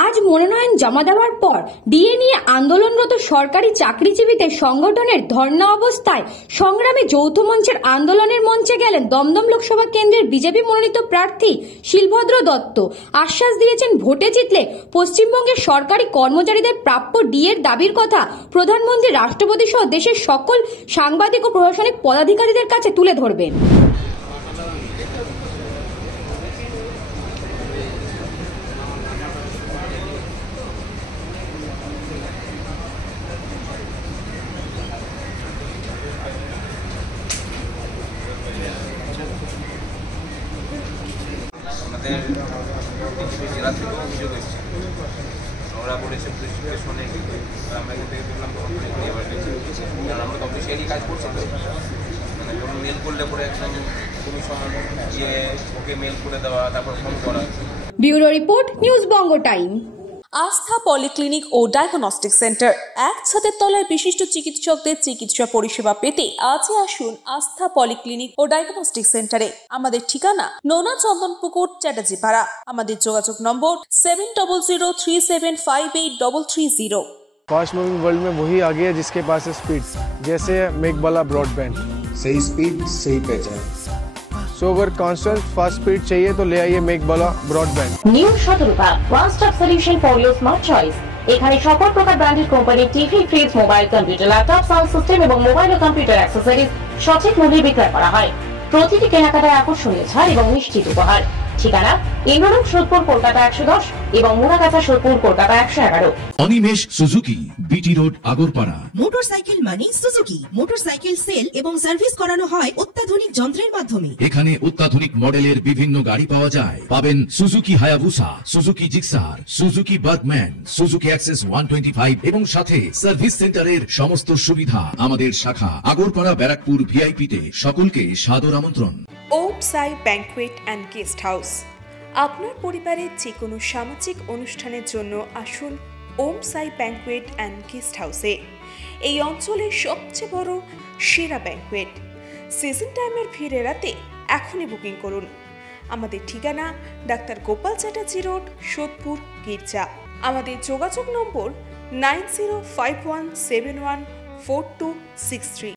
আজ মনোনয়ন জমা দেওয়ার পর ডিএ নিয়ে আন্দোলনরত সরকারি চাকরিজীবীদের সংগঠনের ধর্ণা অবস্থায় সংগ্রামী যৌথ মঞ্চের আন্দোলনের মঞ্চে গেলেন দমদম লোকসভা কেন্দ্রের বিজেপি মনোনীত প্রার্থী শিলভদ্র দত্ত। আশ্বাস দিয়েছেন ভোটে জিতলে পশ্চিমবঙ্গের সরকারি কর্মচারীদের প্রাপ্য ডিএর দাবির কথা প্রধানমন্ত্রী, রাষ্ট্রপতি সহ দেশের সকল সাংবাদিক ও প্রশাসনিক পদাধিকারীদের কাছে তুলে ধরবেন। আমাদের জেলা থেকে অভিযোগ এসেছে, নোংরা করেছে পুলিশ স্টেশনে, আমরা এখান থেকে দেখলাম কারণ আমরা তো অফিসিয়ালি কাজ করছি, তো মানে কোনো মেল করলে পরে একদম কমিশন গিয়ে ওকে মেল করে দেওয়া, তারপর ফোন করা। ব্যুরো রিপোর্ট, নিউজ বঙ্গ টাইম। আস্থা পলিক্লিনিক ও ডায়াগনস্টিক সেন্টার, এক ছাদের তলায় বিশিষ্ট চিকিৎসকদের চিকিৎসা পরিষেবা পেতে আজই আসুন আস্থা পলিক্লিনিক ও ডায়াগনস্টিক সেন্টারে। আমাদের ঠিকানা নোনা চন্দনপুকুর, চ্যাটার্জিপাড়া। আমাদের যোগাযোগ নম্বর 7003758330। फास्ट मूविंग वर्ल्ड में वही आगे है जिसके पास है स्पीड, जैसे मेघबाला ब्रॉडबैंड। सही स्पीड सही पहचान। सो अगर कांस्टेंट फास्ट स्पीड चाहिए तो ले आइए Meghbala broadband. New Shatarupa one stop solution for your smart choice. এখানে সকল প্রকার ব্র্যান্ডেড কোম্পানির TV, fridge, mobile, computer, laptop, sound system এবং মোবাইল ও কম্পিউটার অ্যাক্সেসরিজ সঠিক মূল্যে বিক্রয় করা হয়। প্রতিটি কেনাকাটায় আকর্ষণীয় ছাড় এবং নিশ্চিত উপহার। ঠিকানা ইন্দ্রনগর, সোদপুর, কলকাতা 110 এবং Muragachha, Sodepur, Kolkata 111। Animesh Suzuki, BT road, Agarpara. Motorcycle মানে সুজুকি। মোটরসাইকেল সেল এবং সার্ভিস করানো হয় অত্যাধুনিক যন্ত্রের মাধ্যমে। এখানে অত্যাধুনিক মডেলের বিভিন্ন গাড়ি পাওয়া যায়। পাবেন Suzuki Hayabusa, Suzuki Gixxer, Suzuki Bergman, Suzuki access 125 এবং সাথে সার্ভিস সেন্টারের সমস্ত সুবিধা। আমাদের শাখা আগরপাড়া, ব্যারাকপুর ভিআইপি তে। সকলকে সাদর আমন্ত্রণ। ওম সাই ব্যাংকুয়েট অ্যান্ড গেস্ট হাউস। আপনার পরিবারের যে কোনো সামাজিক অনুষ্ঠানের জন্য আসুন ওম সাই ব্যাংকুয়েট অ্যান্ড গেস্ট হাউসে। এই অঞ্চলের সবচেয়ে বড় সেরা ব্যাংকুয়েট। সিজন টাইমের ভিড় এড়াতে এখনই বুকিং করুন। আমাদের ঠিকানা ডাক্তার গোপাল চ্যাটার্জি রোড, সোদপুর, গির্জা। আমাদের যোগাযোগ নম্বর 9051714263।